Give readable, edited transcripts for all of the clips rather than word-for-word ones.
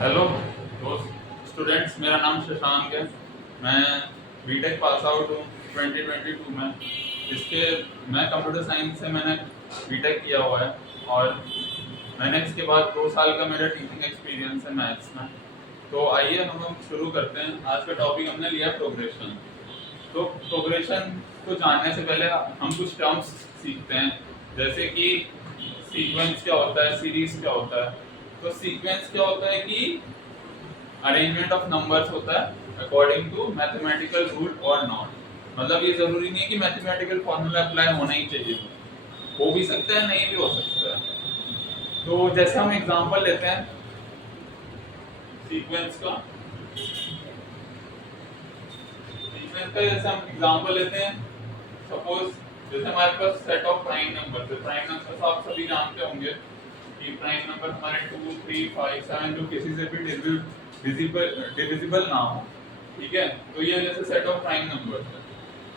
Hello दोस्त students, मेरा नाम शशांक है। मैं बीटेक पास आउट हूँ 2022 में। इसके मैं कंप्यूटर साइंस से मैंने बीटेक किया हुआ है और मैंने इसके बाद 2 साल का मेरा टीचिंग एक्सपीरियंस है मैथ्स में। तो आइए हम शुरू करते हैं। आज का टॉपिक हमने लिया प्रोग्रेशन। तो प्रोग्रेशन को जानने से पहले हम कुछ टर्म्स सीखते हैं, जैसे कि सीक्वेंस क्या होता है, सीरीज क्या होता है। तो सीक्वेंस क्या होता है कि अरेंजमेंट ऑफ नंबर्स होता है अकॉर्डिंग टू मैथमेटिकल रूल और नॉट। मतलब ये जरूरी नहीं है कि मैथमेटिकल फॉर्मूला अप्लाई होना ही चाहिए, हो भी सकता है, नहीं भी हो सकता है। तो जैसे हम एग्जांपल लेते हैं सीक्वेंस का जैसे हम एग्जांपल लेते हैं। सपोज जैसे हमारे पास सेट ऑफ प्राइम नंबर है। प्राइम नंबर आप सभी जानते होंगे कि प्राइम नंबर हमारे 2, 3, 5, 7 जो किसी से भी डिविजिबल ना हो, ठीक है। तो ये जैसे सेट ऑफ प्राइम नंबर है,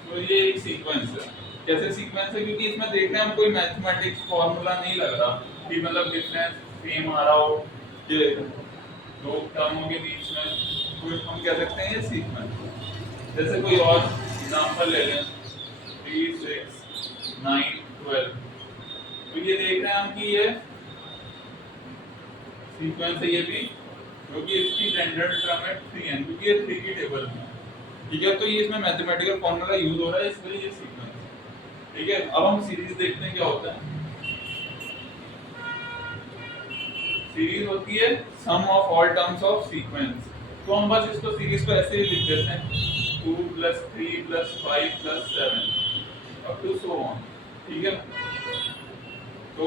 तो ये एक सीक्वेंस है। कैसे सीक्वेंस है? क्योंकि इसमें देख रहे हैं हम कोई मैथमेटिक्स फॉर्मूला नहीं लग रहा कि मतलब डिफरेंस सेम आ रहा हो कि दो टर्मों के बीच में, तो हम कह सकते हैं ये सीक्वेंस। जैसे कोई और एग्जांपल ले लें, 3, 6, 9, 12। तो ये देख रहे हैं हम कि ये सीक्वेंस है ये भी, क्योंकि इसकी स्टैंडर्ड टर्म है 3n, क्योंकि ये 3 की टेबल में है, ठीक है। तो ये इसमें मैथमेटिकल फॉर्मूला यूज हो रहा है, इसलिए ये सीक्वेंस है, ठीक है। अब हम सीरीज देखते हैं क्या होता है। सीरीज होती है sum of all terms of sequence. तो हम बस इसको सीरीज को ऐसे ही लिख देते हैं, 2 + 3 + 5 + 7 अप टू सो ऑन, ठीक है। तो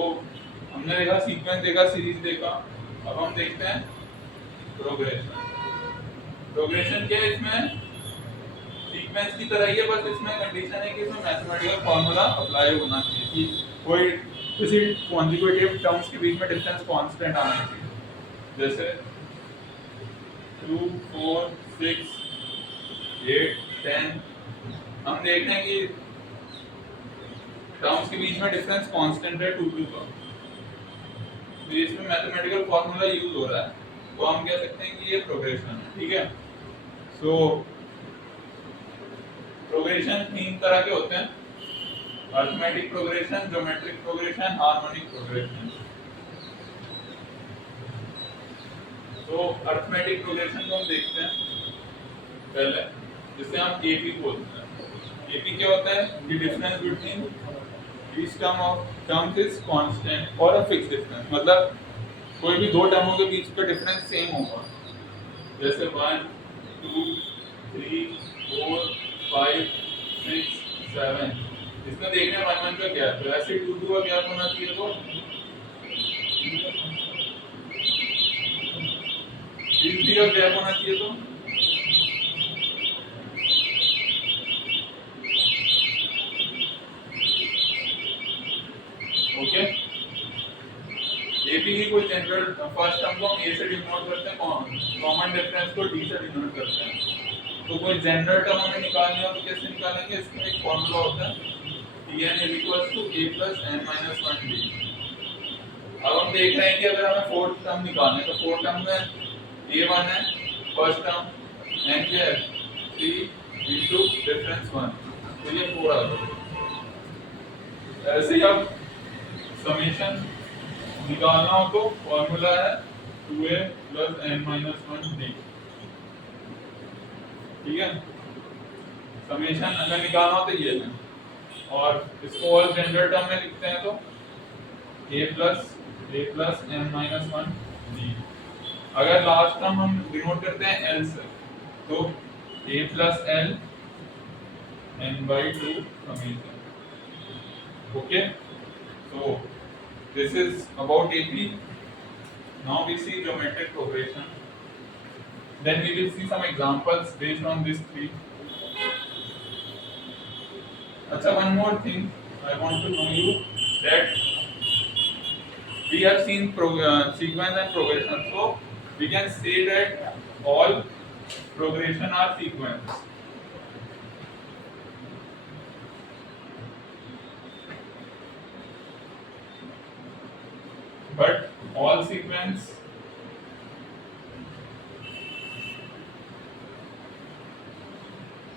हमने देखा सीक्वेंस, देखा सीरीज, देखा। अब हम देखते हैं प्रोग्रेशन। प्रोग्रेशन क्या है? इसमें सीक्वेंस की तरह ही है, बस इसमें कंडीशन है कि इसमें मैथमेटिकल फॉर्मूला अप्लाई होना चाहिए कि कोई किसी कॉन्जिक्यूटिव टर्म्स के बीच में डिफरेंस कांस्टेंट आना चाहिए। जैसे 2, 4, 6, 8, 10। हम देख रहे हैं कि टर्म्स के बीच में डिफरेंस कांस्टेंट है 2 का, तो इसमें मैथमेटिकल फॉर्मूला यूज हो रहा है, तो हम कह सकते हैं कि ये प्रोग्रेशन है, ठीक है। सो प्रोग्रेशन 3 तरह के होते हैं: arithmetic progression, geometric progression, harmonic progression. तो अरिथमेटिक प्रोग्रेशन को हम देखते हैं पहले, जिसे हम एपी बोलते हैं। एपी क्या होता है? The difference between each terms is constant और अ फिक्स्ड डिफरेंस। मतलब कोई भी दो टर्मों के बीच का डिफरेंस सेम होगा, जैसे 1, 2, 3, 4, 5, 6, 7। इसमें देखना है 1, 1 का गैप, तो ऐसे 2, 2 का गैप होना चाहिए, तो 3, 3 का गैप होना चाहिए, तो ओके। एपी की कोई जनरल फर्स्ट टर्म को हम ए से डिनोट करते हैं, कॉमन डिफरेंस को डी से डिनोट करते हैं। तो कोई जनरल टर्म हमें निकालनी हो तो कैसे निकालेंगे? इसमें एक फॉर्मूला होता है, Tn = a + n - 1 d। अब हम देख रहे हैं कि अगर हमें फोर्थ टर्म निकालना है, तो फोर्थ टर्म में a1 है फर्स्ट टर्म, n क्या है 3 into डिफरेंस 1, तो ये 4 आ गया। ऐसे ही अब समेशन निकालना हो तो फॉर्मूला है 2a + n - 1 d, ठीक है। समेशन अगर निकालना हो तो ये है, और इसको और जनरल टर्म में लिखते हैं तो a + n - 1 d। अगर लास्ट टर्म हम डिनोट करते हैं l से, तो a + l n/2 summation, okay. So this is about AP. Now we see geometric progression. Then we will see some examples based on these three. Acha, one more thing I want to know you, that we have seen sequence and progression. So we can say that all progression are sequence. But all sequence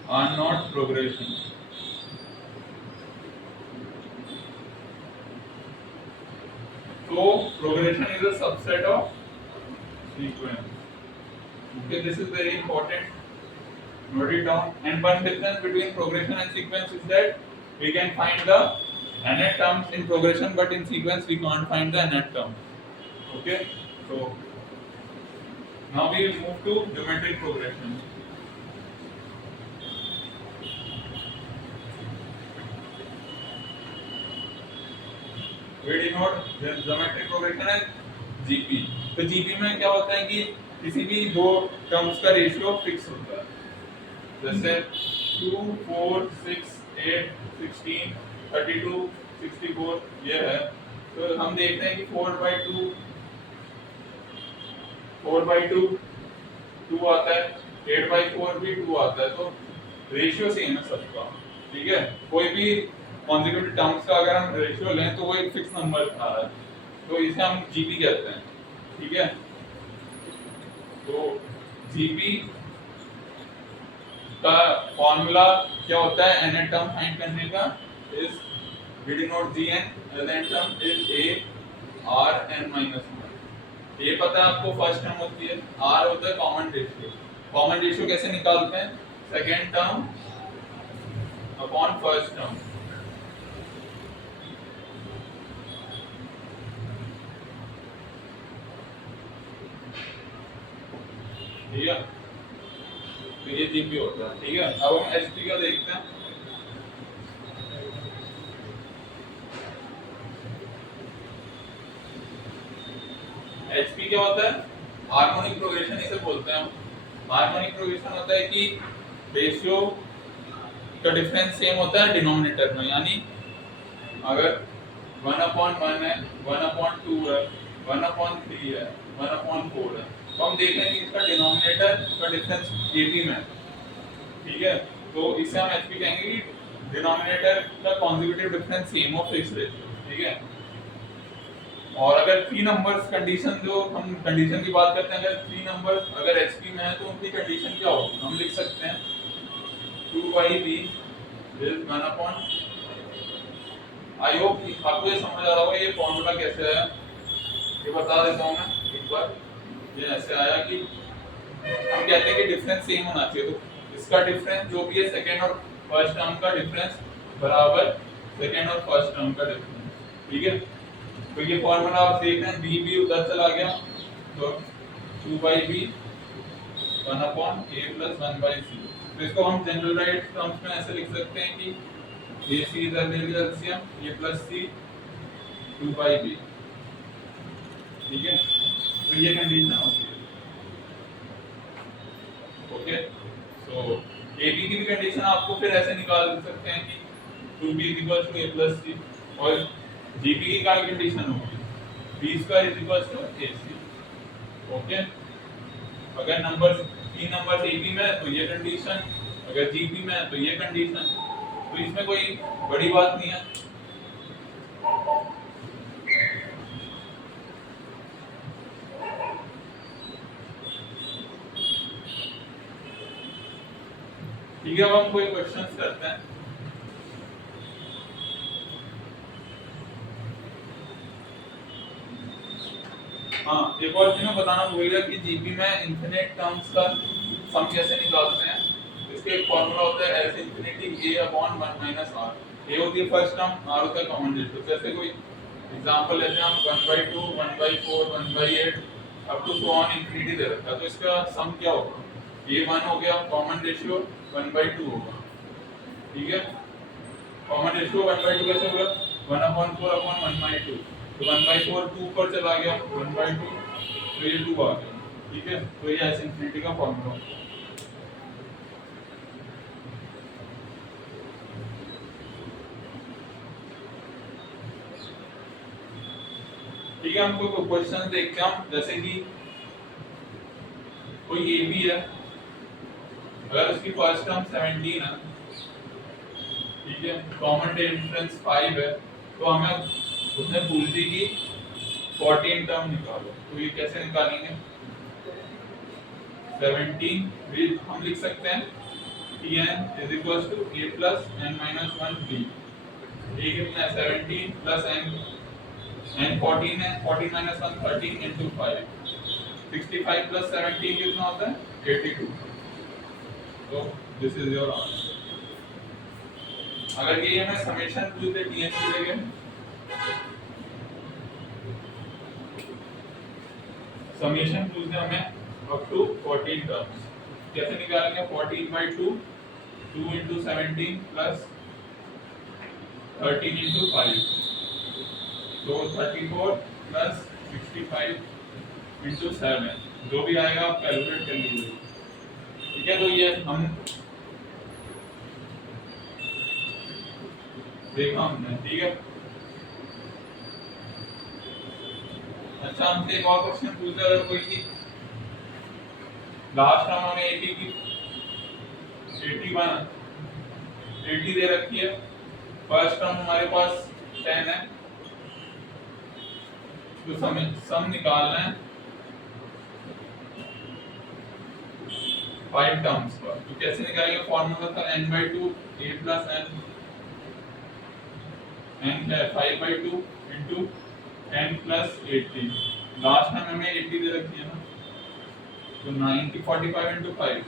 are not progression. So progression is a subset of sequence. Okay, this is very important. Note it down. And one difference between progression and sequence is that we can find the nth terms in progression, but in sequence we can't find the nth term. Okay, so now we will move to geometric progression. We denote geometric progression as GP. तो GP में क्या होता है कि किसी भी दो terms का रेशियो फिक्स होता है, जैसे 2, 4, 6, 8, 16, 32, 64 ये है। तो हम देखते हैं कि 4/2 2 आता है, 8/4 भी 2 आता है, तो रेशियो सेम है सबका। ठीक है, कोई भी कॉन्जिक्यूटिव टर्म्स का अगर हम रेशियो लें तो वो एक फिक्स नंबर आ रहा है, तो इसे हम जीपी कहते हैं। ठीक है, तो जीपी का फॉर्मूला क्या होता है nth टर्म फाइंड करने का? Is we denote gn as n term is a r n minus 1। ये पता है आपको, फर्स्ट टर्म होती है, r होता है कॉमन रेशियो। कॉमन रेशियो कैसे निकालते हैं? Second term upon first term. ठीक है, तो ये जीपी होता है। ठीक है, अब हम एचपी का देखते हैं। एचपी क्या होता है? हार्मोनिक प्रोग्रेशन इसे बोलते हैं हम। हार्मोनिक प्रोग्रेशन होता है कि रेशियो का डिफरेंस सेम होता है डिनोमिनेटर में, यानी अगर 1/1 है, 1/2 है, 1/3 है, 1/4 है, तो हम देख रहे हैं कि इसका डिनोमिनेटर का डिफरेंस एपी में है। ठीक है, तो इसे हम एचपी कहेंगे कि डिनोमिनेटर का कॉन्जिक्यूटिव डिफरेंस सेम हो फिक्स रेशियो। ठीक है, और अगर 3 नंबर्स कंडीशन, जो हम कंडीशन की बात करते हैं, अगर 3 नंबर्स अगर एचपी में है तो उनकी कंडीशन क्या होगी? हम लिख सकते हैं 2/b इज 1/, आई होप आपको ये समझ आ रहा होगा ये फॉर्मूला कैसे है, ये बता देता हूँ मैं एक बार। ये ऐसे आया कि हम कहते हैं कि डिफरेंस सेम होना चाहिए, तो इसका डिफरेंस जो भी है सेकंड और फर्स्ट टर्म का डिफरेंस बराबर सेकंड और फर्स्ट टर्म का डिफरेंस। ठीक है, तो ये फॉर्मूला आप देख रहे हैं, बी भी उधर चला गया, तो 2/b 1/a + 1/c। तो इसको हम जनरलाइज्ड टर्म्स में ऐसे लिख सकते हैं कि AC is a real LCM, A plus C 2/b। ठीक है, तो ये कंडीशन होती है। ओके, तो AB की भी कंडीशन आपको फिर ऐसे निकाल सकते हैं कि 2b = A plus C, और GB की क्या कंडीशन होगी? B² = AC। ओके, अगर नंबर 3 नंबर AB में है तो ये कंडीशन, अगर GB में है तो ये कंडीशन, तो इसमें कोई बड़ी बात नहीं है। ठीक है, अब हम कोई क्वेश्चंस करते हैं। हाँ, एक और चीज मैं बताना भूल गया कि जीपी में इनफिनिट टर्म्स का सम कैसे निकालते हैं। इसका एक फॉर्मूला होता है S ∞ A/1 - R। A होती है फर्स्ट टर्म, R होता है कॉमन रेशियो। जैसे कोई एग्जांपल लेते हैं हम, 1/2, 1/4, 1/8 up to so on infinity दे रखा है, तो इसका सम क्या होगा? ये 1 हो गया, कॉमन रेशियो 1/2 होगा। ठीक है, कॉमन रेशियो 1/2 कैसे होगा? 1/4/1/2, तो 1/4 2 पर चला गया, 1/2, तो ये 2 आ गया। ठीक है, तो ये S ∞ का फॉर्मूला। ठीक है, हम कोई क्वेश्चन देखते हैं हम, जैसे कि कोई ए बी है, अगर उसकी फर्स्ट टर्म 17 है, ठीक है, कॉमन डिफरेंस 5 है, तो हमें उसने पूछ दी कि 14 टर्म निकालो। तो ये कैसे निकालेंगे? 17 भी हम लिख सकते हैं Tn is equals to a plus n minus 1 b। ये कितना है 17 प्लस n 14 है, 14 माइनस 1 13 into 5, 65 प्लस 17 कितना होता है 82। तो दिस इज योर आंसर। अगर ये हमें समेशन पूछते टीएन की जगह, समेशन पूछते हमें अप टू 14 टर्म्स, कैसे निकालेंगे 14/2 2 into 17 प्लस 13 into 5, तो 34 प्लस 65 into 7, जो भी आएगा आप कैलकुलेट कर लीजिए। ठीक है, तो ये हम देखा हमने। ठीक है, अच्छा हमसे एक और क्वेश्चन पूछा अगर कोई की लास्ट टर्म हमें 80 की 80 दे रखी है, फर्स्ट टर्म हमारे पास 10 है, तो सम निकालना है 5 टर्म्स पर। तो कैसे निकालेंगे, फॉर्मूला था n/2 a plus n है 5/2 into n plus 80। Last time हमें 80 दे रखी है ना, तो 90 45 into 5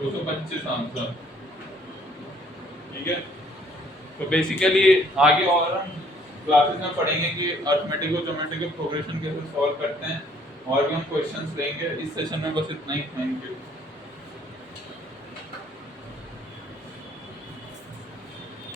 225 आंसर। ठीक है, तो बेसिकली आगे और हम क्लासेस में पढ़ेंगे कि अरिथमेटिक और ज्योमेट्रिक के प्रोग्रेशन कैसे सॉल्व करते हैं, और भी हम क्वेश्चंस लेंगे। इस सेशन में बस इतना ही। Thank you.